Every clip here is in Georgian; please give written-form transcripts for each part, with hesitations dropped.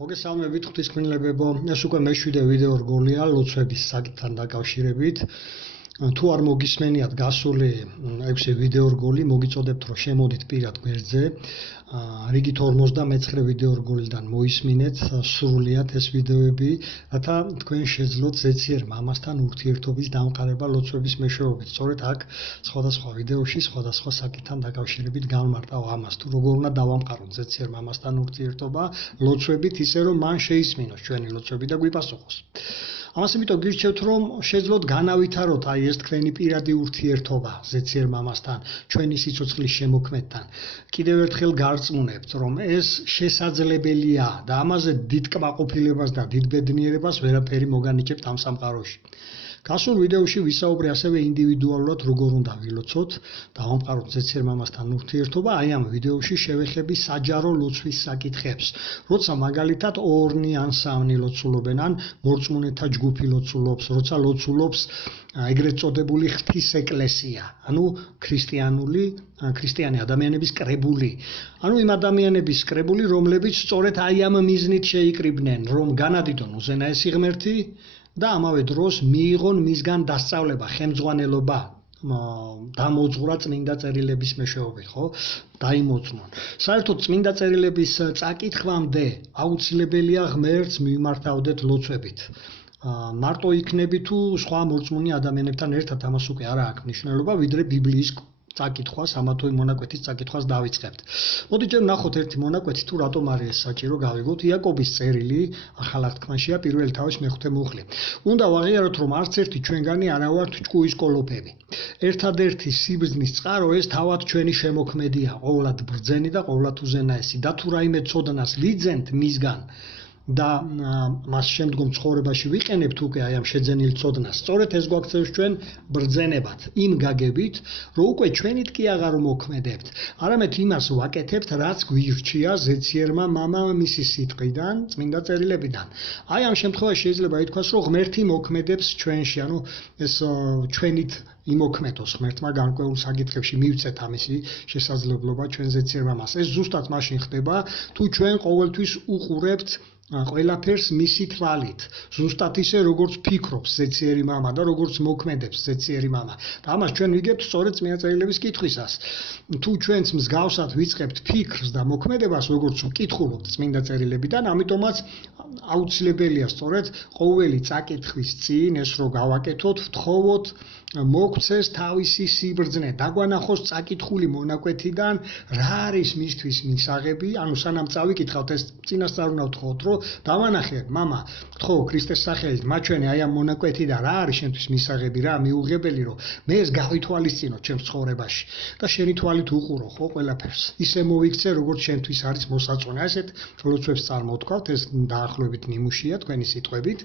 მოგესალმებით ღვთისმშობლებო, ეს უკვე მე-7 ვიდეო რგოლია ლოცვების საკითხთან დაკავშირებით. თუ არ მოგისმენიათ გასული 6 ვიდეო რგოლი, მოგიწოდებთ რომ შემოდით პირად გვერდზე. რიგით 59 ვიდეო რგოლიდან მოისმინეთ სრულიად ეს ვიდეოები, რათა თქვენ შეძლოთ ზეციერ მამასთან ურთიერთობის დამყარება ლოცვების მეშვეობით. სწორედ აქ სხვადასხვა ვიდეოში სხვადასხვა საკითხთან დაკავშირებით განმარტავ ამას, თუ როგორ უნდა დავამყაროთ ზეციერ მამასთან ურთიერთობა ლოცვებით, ისე რომ მან შეისმინოს ჩვენი ლოცვები და გვიპასუხოს. ამას იმიტომ გირჩევთ, რომ შეძლოთ განავითაროთ ეს თქვენი პირადი ურთიერთობა ზეციერ მამასთან, ჩვენი სიცოცხლის შემოქმედთან. კიდევ ერთხელ გარწმუნებთ, რომ ეს შესაძლებელია და ამაზე დიდ კმაყოფილებას და დიდ ბედნიერებას ვერაფერი მოგანიჭებთ ამ სამყაროში. გასულ ვიდეოში ვისაუბრე ასევე ინდივიდუალურად როგორ უნდა ვილოცოთ, დავამყაროთ ზეციერ მამასთან ურთიერთობა. აი ამ ვიდეოში შევეხები საჯარო ლოცვის საკითხებს. როცა მაგალითად ორნი ან სამნი ლოცულობენ, ან მორწმუნეთა ჯგუფი ლოცულობს, როცა ლოცულობს ეგრეთ წოდებული ღვთის ეკლესია, ანუ ქრისტიანი ადამიანების კრებული. ანუ იმ ადამიანების კრებული, რომლებიც სწორედ აი ამ მიზნით შეიკრიბნენ, რომ განადიდონ უზენაესი ღმერთი და ამავე დროს მიიღონ მისგან დასწავლება, ხელმძღვანელობა, დამოძღვრა წმინდა წერილების მეშვეობით, ხო? დაიმოწმონ. საერთოდ წმინდა წერილების წაკითხვამდე აუცილებელია ღმერთს მივმართავდეთ ლოცვებით. მარტო იქნები თუ სხვა მორწმუნე ადამიანებთან ერთად, ამას უკვე არ აქვს მნიშვნელობა, ვიდრე ბიბლიის წაკითხვას, ამა თუ იმ მონაკვეთის წაკითხვას დავიწყებთ. მოდით ჯერ ვნახოთ ერთი მონაკვეთი, თუ რატომ არის ეს საჭირო გავიგოთ. იაკობის წერილი ახალ აღთქმაშია, პირველი თავის მეხუთე მუხლი. უნდა ვაღიაროთ, რომ არც ერთი ჩვენგანი არა ვართ ჭკუის კოლოფები. ერთადერთი სიბრძნის წყარო ეს თავად ჩვენი შემოქმედია, ყოვლად ბრძენი და ყოვლად უზენაესი. და თუ რაიმე ცოდნას ვიძენთ მისგან და მას შემდგომ ცხოვრებაში ვიყენებთ უკვე აი ამ შეძენილ ცოდნას. სწორედ ეს გვაქცევს ჩვენ ბრძენებად, იმ გაგებით, რომ უკვე ჩვენით კი აღარ მოქმედებთ, არამედ იმას ვაკეთებთ, რაც გვირჩია ზეციერმა მამამ მისი სიტყვიდან, წმინდა წერილებიდან. აი ამ შემთხვევაში შეიძლება ითქვას, რომ ღმერთი მოქმედებს ჩვენში, ანუ ეს ჩვენით იმოქმედოს ღმერთმა განკვეულ საკითხებში მივცეთ ამისი შესაძლებლობა ჩვენ ზეციერ მამას. ეს ზუსტად მაშინ ხდება, თუ ჩვენ ყოველთვის უყურებთ ყველაფერს მისი თვალით, ზუსტად ისე როგორც ფიქრობს ზეციერი მამა და როგორც მოქმედებს ზეციერი მამა. და ამას ჩვენ ვიგებთ სწორედ წმინდა წერილების კითხვისას. თუ ჩვენც მსგავსად ვიწყებთ ფიქრს და მოქმედებას, როგორც ვკითხულობთ წმინდა წერილებიდან, ამიტომაც აუცილებელია სწორედ ყოველი წაკითხვის წინ ეს რო გავაკეთოთ, ვთხოვოთ მოგცეს თავისი სიბრძნე, დაგვანახოს წაკითხული მონაკვეთიდან რა არის მისთვის მისაღები, ანუ სანამ წავიკითხავთ ეს წინასწარ უნდა ვთხოვოთ, რომ დავანახე, მამა, გთხოვ ქრისტეს სახელით, მაჩვენე აი ამ მონაკვეთიდან რა არის შენთვის მისაღები, რა მიუღებელი, რომ მე ეს გავითვალისწინო ჩემს ცხოვრებაში და შენი თვალით უყურო ხო ყველაფერს. ისე მოვიქცე, როგორც შენთვის არის მოსაწონი. ასეთ ლოცვებს წარმოვთქვათ, ეს დაახლოებით ნიმუშია თქვენი სიტყვებით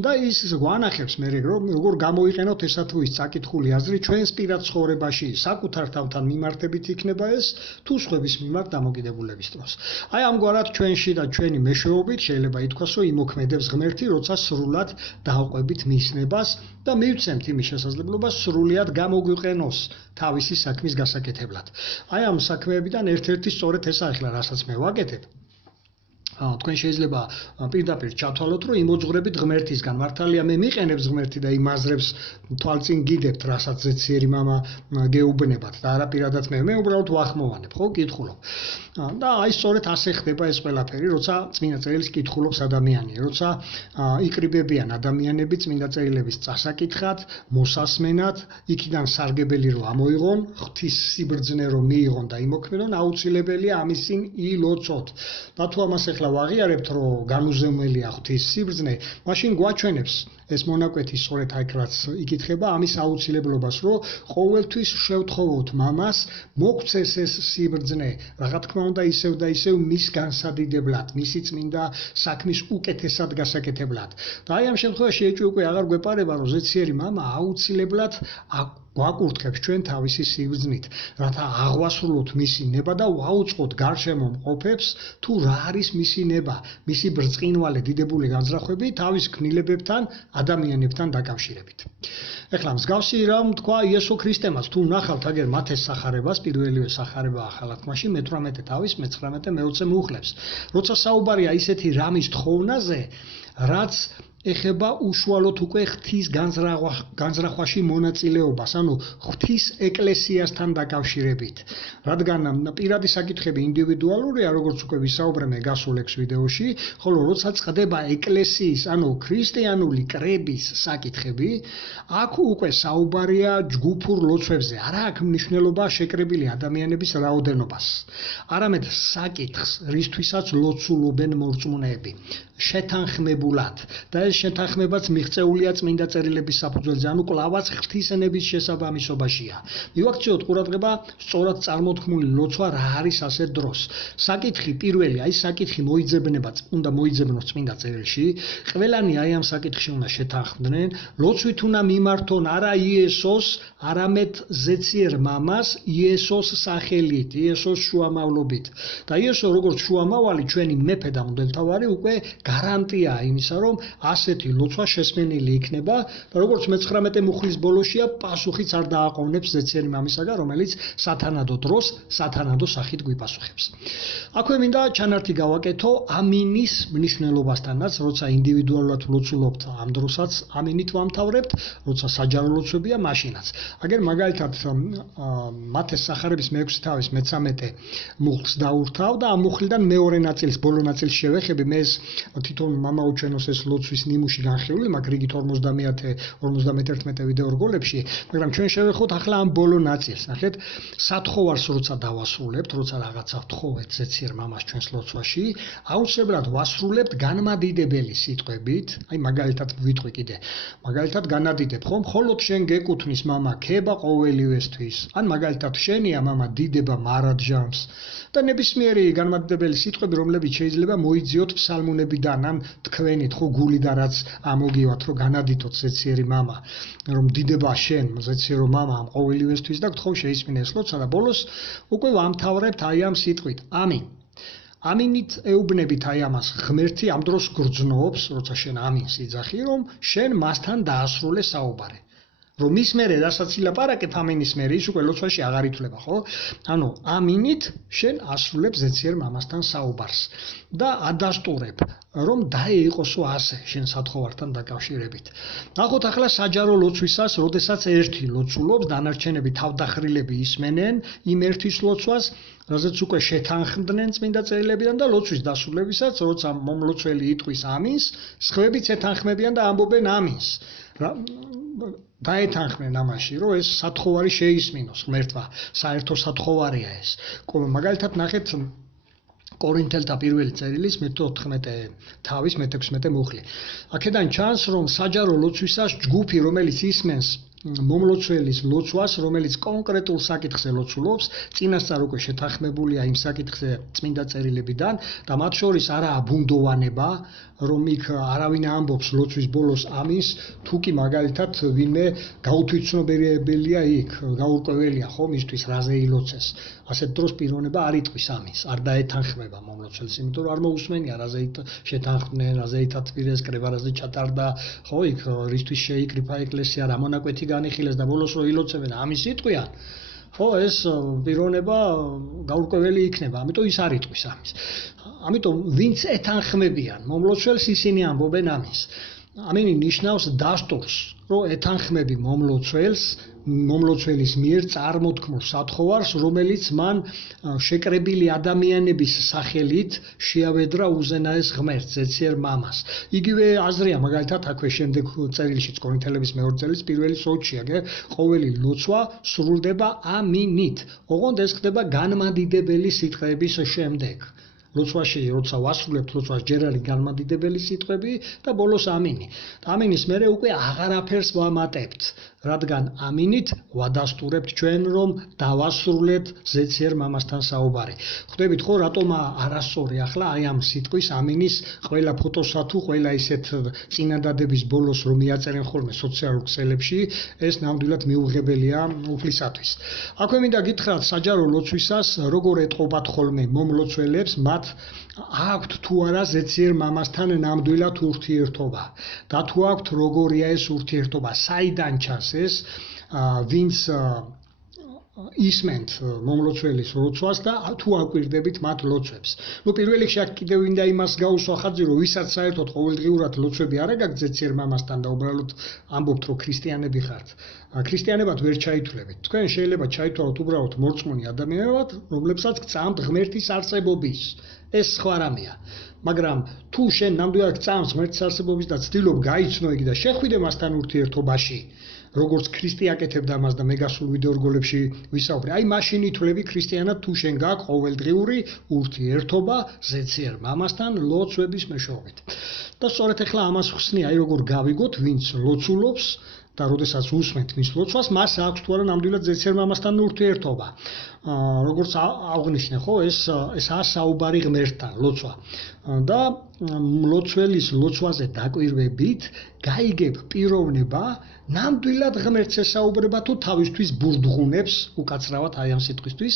და ის გვანახებს მე რომ როგორ გამოიყენოთ ესა თუ ის საკითხული აზრი ჩვენს პირად ცხოვრებაში, საკუთარ თავთან მიმართებით იქნება ეს, თუ სხვების მიმართ დამოკიდებულების დროს. აი ამგვარად ჩვენში და ჩვენი მეშვეობით შეიძლება ითქვას, რომ იმოქმედებს ღმერთი, როცა სრულად დავყვებით მისნებას და მივცემთ იმის შესაძლებლობას სრულად გამოგვიყენოს თავისი საქმის გასაკეთებლად. აი ამ საქმეებიდან ერთ-ერთი სწორედ ესაა ახლა, რასაც მე ვაკეთებ. თქვენ შეიძლება პირდაპირ ჩათვალოთ, რომ იმოძღვრებით ღმერთისგან. მართალია მე მიყენებს ღმერთი და იმ აზრებს თვალწინ გიდებთ, რასაც ზეციერი მამა გეუბნებათ და არა პირადად მე უბრალოდ ვახმოვანებ, ხო, კითხულობ. და აი სწორედ ასე ხდება ეს ყველაფერი, როცა წმინდა წერილს კითხულობს ადამიანი, როცა იკრიბებიან ადამიანები წმინდა წერილების წასაკითხად, მოსასმენად, იქიდან სარგებელი რომ ამოიღონ, ღვთის სიბრძნე რომ მიიღონ და იმოქმედონ, აუცილებელია ამის წინ ილოცოთ. და თუ ამას ახლა ვაღიარებთ, რომ განუზომელია ღვთის სიბრძნე, მაშინ გვაჩვენებს ეს მონაკვეთი სწორედ აქ რაც იკითხება, ამის აუცილებლობას, რომ ყოველთვის შევთხოვოთ მამას, მოგცეს ეს სიბრძნე, რა თქმა უნდა ისევ და ისევ მის განსადიდებლად, მისი წმინდა საქმის უკეთესად გასაკეთებლად. და აი ამ შემთხვევაში ეჭვი უკვე აღარ გვეპარება, რომ ზეციერი მამა აუცილებლად გვაკურთხებს ჩვენ თავისი სიბრძნით, რათა აღვასრულოთ მისი ნება და ვაუწყოთ გარშემო მყოფებს თუ რა არის მისი ნება, მისი ბრწყინვალე დიდებული განზრახვები თავის ქმნილებებთან, ადამიანებთან დაკავშირებით. ეხლა მსგავსი რამ თქვა იესო ქრისტემაც, თუ ნახავთ აგერ მათეს სახარებას, პირველივე სახარება ახალ თქმაში, მე-18 თავის მე-19-მე-20 მუხლებს. როცა საუბარია ისეთი რამის თხოვნაზე, რაც ეხება უშუალოდ უკვე ღვთის განზრახვაში მონაწილეობას, ანუ ღვთის ეკლესიასთან დაკავშირებით. რადგან პირადი საკითხები ინდივიდუალურია, როგორც უკვე ვისაუბრαμε გასულ 6 ვიდეოში, ხოლო როცა წყდება ეკლესიის, ანუ ქრისტიანული კრების საკითხები, აქ უკვე საუბარია ჯგუფურ ლოცვებზე. არა აქვს მნიშვნელობა შეკრებილი ადამიანების რაოდენობას. არამედ საკითხს, რისთვისაც ლოცულობენ მორწმუნეები. შეთანხმებულად და ეს შეთანხმებაც მიღწეულია წმინდა წერილების საფუძველზე, ანუ კვლავაც ღვთისნების შესაბამისობაშია. მივაქციოთ ყურადღება სწორად წარმოთქმული ლოცვა რა არის ასეთ დროს. საკითხი პირველი, აი საკითხი მოიძებნება, უნდა მოიძებნოს წმინდა წერილში, ყველანი აი ამ საკითხში უნდა შეთანხმდნენ, ლოცვით უნდა მიმართონ არა იესოს, არამედ ზეციერ მამას იესოს სახელით, იესოს შუამავლობით. და იესო როგორც შუამავალი, ჩვენი მეფე და მღვდელმთავარი უკვე გარანტიაა იმისა, რომ ასეთი ლოცვა შესმენილი იქნება და როგორც მე-19 მუხლის ბოლოშია, პასუხიც არ დააყოვნებს ზეციერი მამისაგან, რომელიც სათანადო დროს, სათანადო სახით გვიპასუხებს. აქვე მინდა ჩანართი გავაკეთო ამინის მნიშვნელობასთანაც, როცა ინდივიდუალურად ვლოცულობთ, ამ დროსაც ამინით ვამთავრებთ, როცა საჯარო ლოცვებია, მაშინაც. აგერ მაგალითად მათეს სახარების მე-6 თავის მე-13 მუხლს დაურთავ და ამ მუხლიდან მეორე ნაწილს, ბოლო ნაწილს შევეხები, მე ეს თვითონ მამაო ჩვენოს ეს ლოცვის ნიმუში განხილული მაქვს რიგით 51 ვიდეო რგოლებში, მაგრამ ჩვენ შევეხოთ ახლა ამ ბოლო ნაწილს. ნახეთ, სათხოვარს როცა დავასრულებთ, როცა რაღაცა ვთხოვეთ ზეციერ მამას ჩვენს ლოცვაში, აუცილებლად ვასრულებთ განმადიდებელი სიტყვებით, აი მაგალითად ვიტყვი კიდე, მაგალითად განადიდებ, ხომ? მხოლოდ შენ გეკუთვნის მამა ქება ყოველივესთვის, ან მაგალითად შენია მამა დიდება მარადჟამს და ნებისმიერი განმადიდებელი სიტყვები, რომლებიც შეიძლება მოიძიოთ ფსალმუნებიდან, ან თქვენით ხო გულიდან რაც ამოგივათ, რომ განადითოთ ზეციერი მამა, რომ დიდება შენ, ზეციერო მამა ამ ყოველივესთვის და გთხოვ შეისმინე ეს ლოცვა და ბოლოს უკვე ვამთავრებთ აი ამ სიტყვით. ამინ. ამინით ეუბნებით აი ამას ღმერთი ამ დროს გრძნობს, როცა შენ ამინს იძახი, რომ შენ მასთან დაასრულე საუბარი. რომ ის მერე რასაც ილაპარაკებ ამინის მერე ის უკვე ლოცვაში აღარ ითვლება, ხო? ანუ ამინით შენ ასრულებ ზეციერ მამასთან საუბარს და ადასტურებ, რომ დაეიყოსო ასე შენ სათხოვართან დაკავშირებით. ნახოთ ახლა საჯარო ლოცვისას, როდესაც ერთი ლოცულობს, დანარჩენები თავდახრილები ისმენენ იმ ერთის ლოცვას, რაზეც უკვე შეთანხმდნენ წმინდა წერილებიდან და ლოცვის დასრულებისას, როცა მომლოცველი იტყვის ამინს, სხვებიც ეთანხმებიან და ამბობენ ამინს. დაეთანხმნენ ამაში, რომ ეს სათხოვარი შეისმინოს ღმერთმა, საერთო სათხოვარია ეს. მაგალითად ნახეთ კორინთელთა პირველი წერილის მე-14 თავის მე-16 მუხლი. აქედან ჩანს, რომ საჯარო ლოცვისას ჯგუფი, რომელიც ისმენს მომლოცველის ლოცვას, რომელიც კონკრეტულ საკითხზე ლოცულობს, წინასწარ უკვე შეთანხმებულია იმ საკითხზე წმინდა წერილებიდან და მათ შორის არაა ბუნდოვანება, რომ იქ არავინ ამბობს ლოცვის ბოლოს ამინს, თუ კი მაგალითად ვინმე გაუთვითცნობელია იქ, გაურკვეველია ხო მისთვის რაზე ილოცეს. ასეთ დროს პიროვნება არ იტყვის ამინს, არ დაეთანხმება მომლოცველს, იმიტომ რომ არ მოусმენია რაზე შეთანხმდნენ, რაზე ითათბირეს, კრება რაზე ჩატარდა, ხო იქ რისთვის შეიკრიფა ეკლესია, რა მონაკვეთი განიხილეს და ბოლოს რო ილოცებენ ამის იტყვიან, ხო ეს პიროვნება გაურკვეველი იქნება, ამიტომ ის არ იტყვის ამის. ამიტომ ვინც ეთანხმებიან მომლოცველს, ისინი ამბობენ ამის. ამინი ნიშნავს დასტურს, რომ ეთანხმები მომლოცველის მიერ წარმოთქმულ სათხოვარს, რომელიც მან შეკრებილი ადამიანების სახელით შეავედრა უზენაეს ღმერთს, ზეციერ მამას. იგივე აზრია მაგალითად აქვე შემდეგ წერილშიც კორინთელების მეორე წერილის პირველი სოჩია, ყოველი ლოცვა სრულდება ამინით. ოღონდ ეს ხდება განმადიდებელი სიტყვების შემდეგ. ლოცვაში როცა ვასრულებთ ლოცვას ჯერ არის განმადიდებელი სიტყვები და ბოლოს ამინი. ამინის მერე უკვე აღარაფერს ვამატებთ, რადგან ამინით ვადასტურებთ ჩვენ რომ დავასრულეთ ზეციერ მამასთან საუბარი. ხვდებით ხო რატომ არასწორი ახლა აი ამ სიტყვის ამინის ყველა ფოტოსა თუ ყველა ისეთ წინადადების ბოლოს რომ მიაწერენ ხოლმე სოციალურ ქსელებში ეს ნამდვილად მიუღებელია უფლისათვის. აქვე მინდა გითხრათ საჯარო ლოცვისას როგორ ეტყობათ ხოლმე მომლოცველებს მათ აქვთ თუ არა ზეციერ მამასთან ნამდვილად ურთიერთობა და თუ აქვთ როგორია ეს ურთიერთობა, საიდან ჩანს ეს ვინც ისმენთ მომლოცველის ლოცვას და თუ აკვირდებით მათ ლოცვებს. პირველ რიგში აქ კიდევ მინდა იმას გაუსვა ხაზი, რომ ვისაც საერთოდ ყოველდღიურად ლოცვები არ აგაქვთ ზეციერ მამასთან და უბრალოდ ამბობთ, რომ ქრისტიანები ხართ. ქრისტიანებად ვერ ჩაითვლებით. თქვენ შეიძლება ჩაითვალოთ უბრალოდ მორწმუნე ადამიანებად, რომლებსაც გწამთ ღმერთის არსებობის. ეს სხვა რამეა. მაგრამ თუ შენ ნამდვილად გწამს ღმერთის არსებობის და ცდილობ გაიცნო იგი და შეხვიდე მასთან ურთიერთობაში, როგორც ქრისტე აკეთებდა მას და მე გასულ ვიდეო რგოლებში ვისაუბრე. აი მაშინ ითვლები ქრისტიანად თუ შენ გაქვს ყოველდღიური ურთიერთობა ზეციერ მამასთან ლოცვების მეშვეობით. და სწორედ ახლა ამას ხსნი, აი როგორ გავიგოთ, ვინც ლოცულობს და როდესაც უსმენთ მის ლოცვას, მას აქვს თუ არა ნამდვილად ზეციერ მამასთან ურთიერთობა. როგორც აღნიშნე, ხო, ესაა საუბარი ღმერთთან, ლოცვა. და მლოცველის ლოცვაზე დაკვირვებით გაიგებ პიროვნება ნამდვილად ღმერთს ესაუბრება თუ თავისთვის ბურდღუნებს უკაცრავად აი ამ სიტყვისთვის,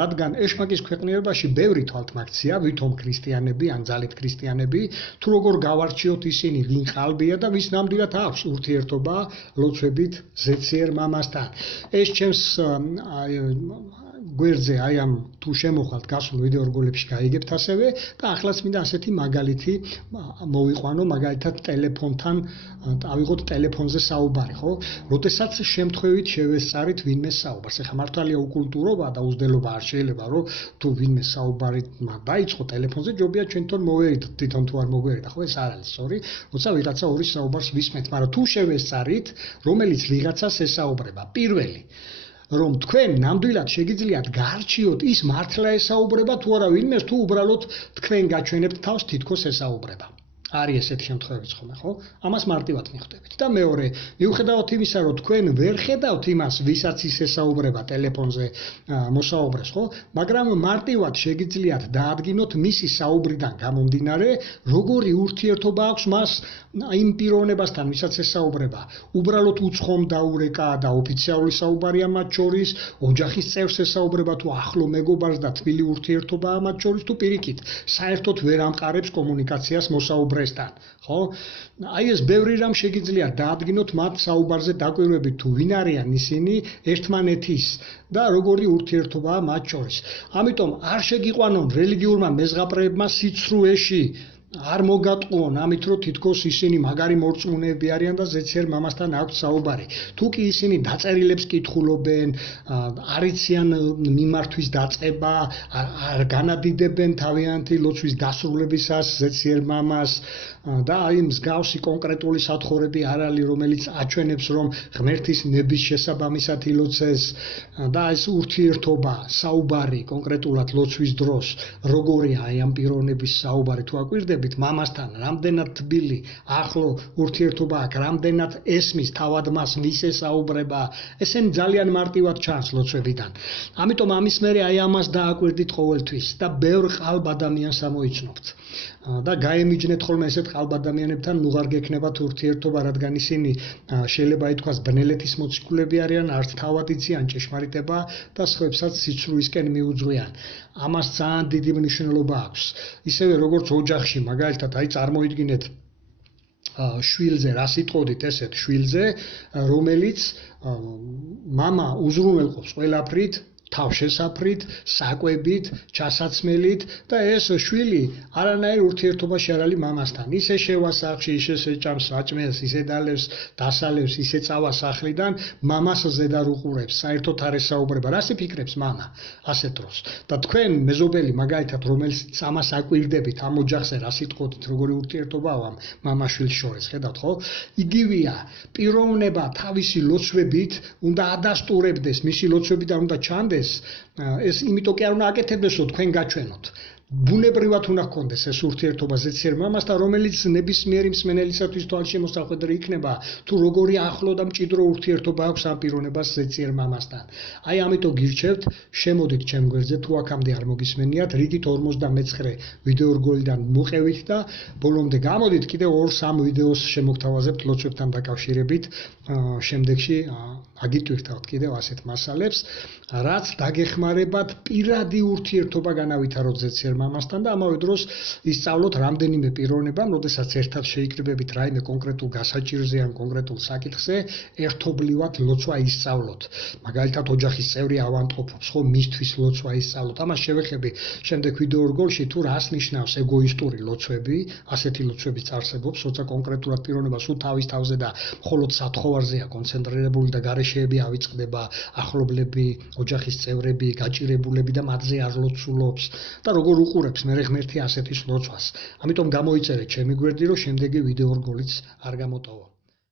რადგან ეშმაკის ქვეყნიერებაში ბევრი თვალთმაქცია, ვითომ ქრისტიანები ან ძალით ქრისტიანები, თუ როგორ გავარჩიოთ ისინი ვინ ყალბია და ვის ნამდვილად აქვს ურთიერთობა ლოცვებით ზეციერ მამასთან. ეს ჩემს გვერდზე აი ამ თუ შემოხვალთ გასულ ვიდეო რგოლებში გაიგებთ ასევე და ახლაც მინდა ასეთი მაგალითი მოვიყვანო, მაგალითად ტელეფონთან ავიღოთ ტელეფონზე საუბარი, ხო? როდესაც შემთხვევით შევესწარით ვინმე საუბარს. ეხლა მართალია უკულტურობა და უზრდელობა არ შეიძლება, რომ თუ ვინმე საუბარი დაიწყო ტელეფონზე, ჯობია ჩვენ მოვერიდოთ, თვითონ თუ არ მოგვერიდა, ხო? ეს არ არის სწორი, როცა ვიღაცა ორი საუბარს ვისმენთ, მაგრამ თუ შევესწარით, რომელიც ვიღაცას ესაუბრება, პირველი რომ თქვენ ნამდვილად შეგიძლიათ გაარჩიოთ ის მართლა ესაუბრება თუ არა ვინმეს, თუ უბრალოდ თქვენ გაჩვენებთ თავს თითქოს ესაუბრება. არის ესეთი შემთხვევებიც ხოლმე, ხო? ამას მარტივად მიხვდებით. და მეორე, მიუხედავად იმისა, რომ თქვენ ვერ ხედავთ იმას, ვისაც ის ესაუბრება ტელეფონზე მოსაუბრეს, ხო? მაგრამ მარტივად შეგიძლიათ დაადგინოთ მისი საუბრიდან გამომდინარე, როგორი ურთიერთობა აქვს მას იმ პიროვნებასთან, ვისაც ესაუბრება. უბრალოდ უცხომ დაურეკა და ოფიციალური საუბარია მათ შორის, ოჯახის წევრს ესაუბრება თუ ახლო მეგობარს და თბილი ურთიერთობაა მათ შორის თუ პირიქით, საერთოდ ვერ ამყარებს კომუნიკაციას მოსაუბრესთან. ხო? აი ეს ბევრი რამ შეგიძლიათ დაადგინოთ მათ საუბარზე დაკვირვებით თუ ვინ არიან ისინი ერთმანეთის და როგორი ურთიერთობაა მათ შორის. ამიტომ არ შეგიყვანონ რელიგიურმა მეზღაპრეებმა სიცრუეში არ მოგატყუონ ამით რომ თითქოს ისინი მაგარი მორწმუნეები არიან და ზეციერ მამასთან აქვთ საუბარი. თუ კი ისინი დაწერილებს კითხულობენ, არ იციან მიმართვის დაწყება, არ განადიდებენ თავიანთი ლოცვის დასრულებისას ზეციერ მამას და აი მსგავსი კონკრეტული სათხოვრები არ არის, რომელიც აჩვენებს რომ ღმერთის ნების შესაბამისად ილოცეს და ეს ურთიერთობა, საუბარი კონკრეტულად ლოცვის დროს, როგორია აი ამ პიროვნების საუბარი თუ აკვირდებით მამასთან, რამდენად თბილი, ახლო ურთიერთობა აქვს, რამდენად ესმის თავად მას ვის ესაუბრება, ესენი ძალიან მარტივად ჩანს ლოცვებიდან. ამიტომ ამის მერე აი ამას დააკვირდით ყოველთვის და ბევრ ყალბ ადამიანს ამოიცნობთ. და გაემიჯნეთ ხოლმე ესეთ ყალბ ადამიანებთან უღარ გექნებათ ურთიერთობა, რადგან ისინი შეიძლება ითქვას ბნელეთის მოციქულები არიან, არც თავად იციან ჭეშმარიტება და სხვებსაც სიცრუისკენ მიუძღვიან. ამას ძალიან დიდი მნიშვნელობა აქვს. ისევე როგორც ოჯახში, მაგალითად, აი წარმოიდგინეთ შვილზე რა სიტყოდით ესეთ შვილზე, რომელიც მამა უზრუნველყოფს ყველაფრით, თავშესაფრით, საკვებით, ჩასაცმელით და ეს შვილი არანაირ ურთიერთობაში არ არის მამასთან. ისე შევა სახლში, ისე ეჭამს საჭმელს, ისე დალევს, დასალევს, ისე წავა სახლიდან, მამას ზედარ უყურებს, საერთოდ არ ესაუბრება. რას იფიქრებს მამა ასეთ დროს? და თქვენ მეზობელი მაგალითად, რომელიც ამას აკვირდებით, ამ ოჯახზე რა სიტყოდით, როგორი ურთიერთობაა ამ მამა-შვილს შორის, ხედავთ ხო? იგივეა, პიროვნება თავისი ლოცვებით უნდა ადასტურებდეს, მისი ლოცვებიდან უნდა ჩანდეს. ეს იმიტომ კი არ უნდა აკეთებდეს, რომ თქვენ გაჩვენოთ. ბუნებრივად უნდა ჰქონდეს ეს ურთიერთობა ზეციერ მამასთან, რომელიც ნებისმიერი მსმენელისათვის თვალშემოსახვედრი იქნება, თუ როგორი ახლო და მჭიდრო ურთიერთობა აქვს ამ პიროვნებას ზეციერ მამასთან. აი ამიტომ გირჩევთ, შემოდით ჩემ გვერდზე, თუ აქამდე არ მოგისმენიათ, რიგით 59 ვიდეო რგოლიდან მოყევით და ბოლომდე გამოდით, კიდევ 2-3 ვიდეოს შემოგთავაზებთ ლოცვებთან დაკავშირებით, შემდეგში აგიტვირთავთ კიდევ ასეთ მასალებს, რაც დაგეხმარებათ პირადი ურთიერთობა განავითაროთ ზეციერ მამასთან და ამავე დროს ისწავლოთ რამდენიმე პიროვნებამ, როდესაც ერთად შეიკრიბებით რაიმე კონკრეტულ გასაჭირზე ან კონკრეტულ საკითხზე, ერთობლივად ლოცვა ისწავლოთ. მაგალითად, ოჯახის წევრი ავადმყოფობს, ხო, მისთვის ლოცვა ისწავლოთ. ამას შევეხები შემდეგ ვიდეო რგოლში, თუ რას ნიშნავს ეგოისტური ლოცვები, ასეთი ლოცვებიც არსებობს, როცა კონკრეტულად პიროვნება სულ თავის თავზე და მხოლოდ სათხოვარზეა კონცენტრირებული და გარეშეები ავიწყდება, ახლობლები, ოჯახის წევრები, გაჭირებულები და მათზე არ ლოცულობს და როგორ უყურებს მე ღმერთი ასეთის ლოცვას. ამიტომ გამოიწერეთ ჩემი გვერდი, რომ შემდეგი ვიდეო რგოლიც არ გამოტოვო.